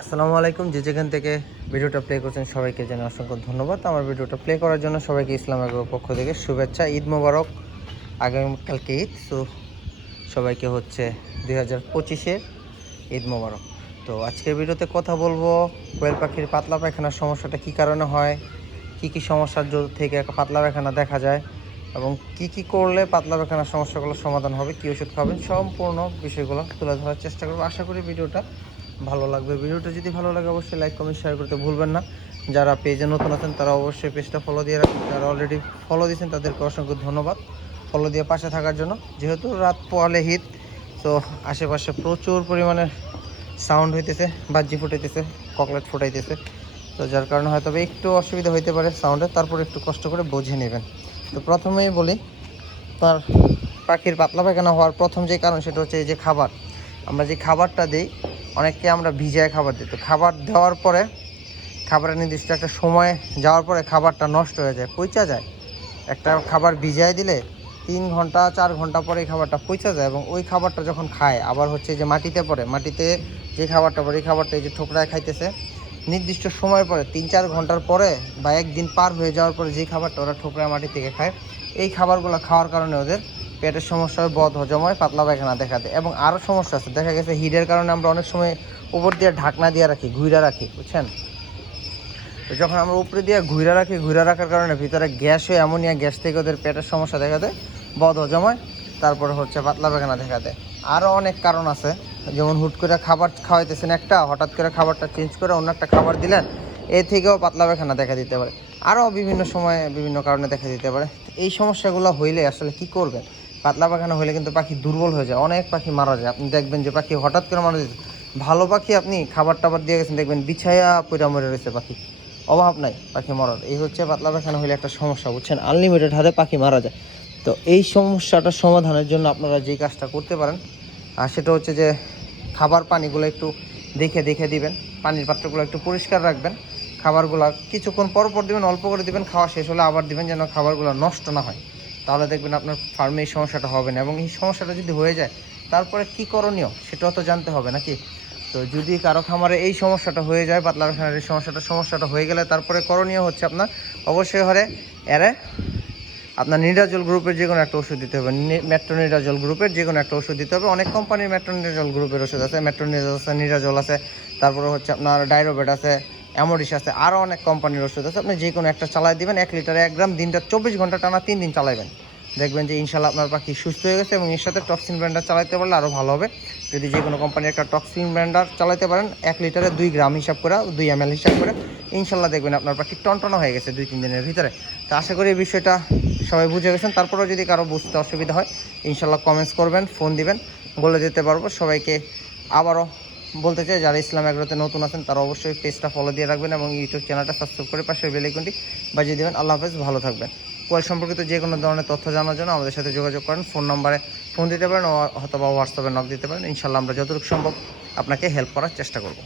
আসসালামু আলাইকুম। যে যেখান থেকে ভিডিওটা প্লে করছেন সবাইকে জানাই অসংখ্য ধন্যবাদ। আমার ভিডিওটা প্লে করার জন্য সবাইকে ইসলাম আগ্রহ পক্ষ থেকে শুভেচ্ছা, ঈদ মোবারক আগামীকালকে ঈদ। সো সবাইকে হচ্ছে দুই হাজার পঁচিশের ঈদ মোবারক। তো আজকের ভিডিওতে কথা বলব কোয়েল পাখির পাতলা পায়খানার সমস্যাটা কী কারণে হয়, কি কি সমস্যার থেকে পাতলা পায়খানা দেখা যায় এবং কি কি করলে পাতলা পায়খানার সমস্যাগুলো সমাধান হবে, কী ওষুধ খাবেন, সম্পূর্ণ বিষয়গুলো তুলে ধরার চেষ্টা করব। আশা করি ভিডিওটা ভালো লাগবে। ভিডিওটা যদি ভালো লাগে অবশ্যই লাইক কমেন্ট শেয়ার করতে ভুলবেন না। যারা পেজে নতুন আছেন, তারা অবশ্যই পেজটা ফলো দিয়ে রাখবেন যারা অলরেডি ফলো দিয়েছেন, তাদেরকে অসংখ্য ধন্যবাদ। ফলো দিয়ে পাশে থাকার জন্য। যেহেতু রাত পোয়ালে হিট তো আশেপাশে প্রচুর পরিমাণে সাউন্ড হইতেছে, বাজি ফুটাইতেছে ককলেট ফুটাইতেছে। তো যার কারণে হয়তো একটু অসুবিধা হইতে পারে সাউন্ডে তারপর একটু কষ্ট করে বুঝে নেবেন। তো প্রথমেই বলি, তার পাখির পাতলা পায়খানা হওয়ার প্রথম যে কারণ, সেটা হচ্ছে এই যে খাবার। আমরা যে খাবারটা দিই, অনেককে আমরা ভিজায় খাবার দিই। তো খাবার দেওয়ার পরে, খাবারের নির্দিষ্ট একটা সময় যাওয়ার পরে খাবারটা নষ্ট হয়ে যায় পচা যায়। একটা খাবার ভিজায় দিলে তিন ঘণ্টা, চার ঘণ্টা পরে এই খাবারটা পচা যায় এবং ওই খাবারটা যখন খায়, আবার হচ্ছে যে মাটিতে পড়ে, মাটিতে যে খাবারটা পরে এই খাবারটা এই যে ঠোকরায় খাইতেছে, নির্দিষ্ট সময় পরে, তিন, চার ঘণ্টার পরে বা একদিন পার হয়ে যাওয়ার পরে যে খাবারটা ওরা ঠোকরায় মাটি থেকে খায়, এই খাবারগুলো খাওয়ার কারণে ওদের পেটের সমস্যা হয়, বদ হজম হয়, পাতলা পায়খানা দেখা দেয় এবং আরও সমস্যা আছে। দেখা গেছে হিটের কারণে আমরা অনেক সময় উপর দিয়ে ঢাকনা দিয়ে রাখি, ঘুইরা রাখি, বুঝছেন? তো যখন আমরা উপরে দিয়ে ঘুরে রাখি ঘুরে রাখার কারণে ভিতরে গ্যাস হয়ে অ্যামোনিয়া গ্যাস থেকে ওদের পেটের সমস্যা দেখা দেয়, বদ হজম হয়, তারপরে হচ্ছে পাতলা পায়খানা দেখা দেয়। আরও অনেক কারণ আছে, যেমন হুট করে খাবার খাওয়াইতেছেন একটা, হঠাৎ করে খাবারটা চেঞ্জ করে অন্য একটা খাবার দিলেন, এ থেকেও পাতলা পায়খানা দেখা দিতে পারে। আরও বিভিন্ন সময়ে বিভিন্ন কারণে দেখা দিতে পারে। এই সমস্যাগুলো হইলে আসলে কি করবেন? পাতলা পায়খানা হলে কিন্তু পাখি দুর্বল হয়ে যায়, অনেক পাখি মারা যায়। আপনি দেখবেন যে পাখি হঠাৎ করে মারা যায়, ভালো পাখি আপনি খাবার টাবার দিয়ে গেছেন, দেখবেন বিছায়া পইরা মরে রয়েছে পাখি। অভাব নাই পাখি মরার, এই হচ্ছে পাতলা পায়খানা হলে একটা সমস্যা, বুঝছেন? আনলিমিটেড হারে পাখি মারা যায়। তো এই সমস্যাটা সমাধানের জন্য আপনারা যে কাজটা করতে পারেন, আর সেটা হচ্ছে যে খাবার পানিগুলো একটু দেখে দেখে দিবেন, পানির পাত্রগুলো একটু পরিষ্কার রাখবেন, খাবারগুলো কিছুক্ষণ পর পর দিবেন, অল্প করে দিবেন, খাওয়া শেষ হলে আবার দিবেন যেন খাবারগুলো নষ্ট না হয়। তাহলে দেখবেন আপনার ফার্মে এই সমস্যাটা হবে না। এবং এই সমস্যাটা যদি হয়ে যায়, তারপরে কি করণীয়? সেটাও তো জানতে হবে নাকি? তো যদি কারও খামারে এই সমস্যাটা হয়ে যায় পাতলা পায়খানার এই সমস্যাটা সমস্যাটা হয়ে গেলে তারপরে করণীয় হচ্ছে আপনার, অবশ্যই হরে এরে আপনার নিরাজল গ্রুপের যে কোনো একটা ওষুধ দিতে হবে। মেট্রো নিরাজল গ্রুপের যে কোনো একটা ওষুধ দিতে হবে। অনেক কোম্পানির মেট্রো নিরাজল গ্রুপের ওষুধ আছে। মেট্রো নিরাজল আছে নিরাজল আছে, তারপরে হচ্ছে আপনার ডাইরোবেট আছে অ্যামোডিস আছে আরও অনেক কোম্পানির ওষুধ আছে, আপনি যে কোনো একটা চালাই দিবেন, এক লিটারে এক গ্রাম দিনটা চব্বিশ ঘণ্টা টানা তিন দিন চালাবেন দেখবেন যে ইনশাল্লাহ আপনার পাখি সুস্থ হয়ে গেছে এবং এর সাথে টক্সিন ব্র্যান্ডার চালাতে পারলে আরও ভালো হবে। যদি যে কোনো কোম্পানির একটা টক্সিন ব্র্যান্ডার চালাতে পারেন, এক লিটারে দুই গ্রাম হিসাব করে, দুই এম হিসাব করে, ইনশাল্লাহ দেখবেন আপনার পাখি টনটনা হয়ে গেছে দুই, তিন দিনের ভিতরে। তো আশা করি এই বিষয়টা সবাই বুঝে গেছেন। তারপরেও যদি কারও বুঝতে অসুবিধা হয়, ইনশাল্লাহ কমেন্টস করবেন ফোন দিবেন, বলে দিতে পারব। সবাইকে আবারও বলতে চাই, যারা ইসলাম এগ্রোতে নতুন আছেন, তারা অবশ্যই পেজটা ফলো দিয়ে রাখবেন এবং ইউটিউব চ্যানেলটা সাবস্ক্রাইব করে পাশে বেলাইকনটি বাজিয়ে দেবেন। আল্লাহ হাফেজ, ভালো থাকবেন। কোয়েল সম্পর্কিত যে কোনো ধরনের তথ্য জানার জন্য আমাদের সাথে যোগাযোগ করেন। ফোন নম্বরে ফোন দিতে পারেন অথবা হোয়াটসঅ্যাপে নক দিতে পারেন। ইনশাল্লাহ আমরা যতটুকু সম্ভব আপনাকে হেল্প করার চেষ্টা করব।